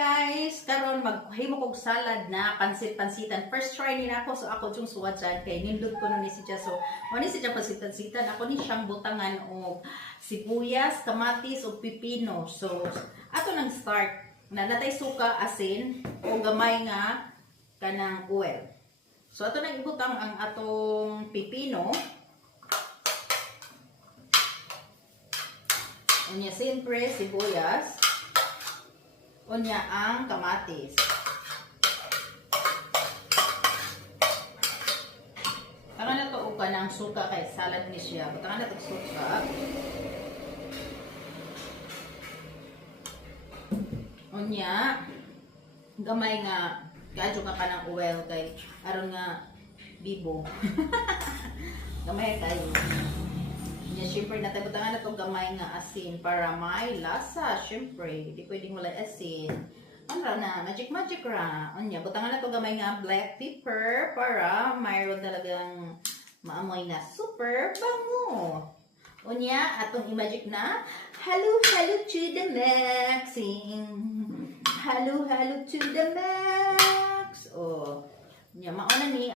guys! Karon maghimo kog salad na pansit-pansitan. First try ni nako so ako yung suwat dyan kay nindot ko nun ni siya. So, wani siya pansit-pansitan. Ako ni siyang butangan og sibuyas, kamatis o pipino. So, ato nang start. Natay suka, asin o gamay nga kanang oil. So, ato nang ibutang ang atong pipino. Unya siyempre sibuyas. Unya ang kamatis. Taka na to ka ng suka kay salad ni siya. Taka na to suka. Unya gamay nga kadyo ka ng oil kay aron nga bibo. Gamay kayo. Unya syempre natabutangan na to gamay nga asin para may lasa. Syempre, hindi pwedeng wala asin. Ano na, magic ra. Unya, butangan na to gamay nga black pepper para mayroon talagang maamoy na super bango. Unya, atong i-magic na halo to the maxing. Halo to the max. Oh, unya, mauna ni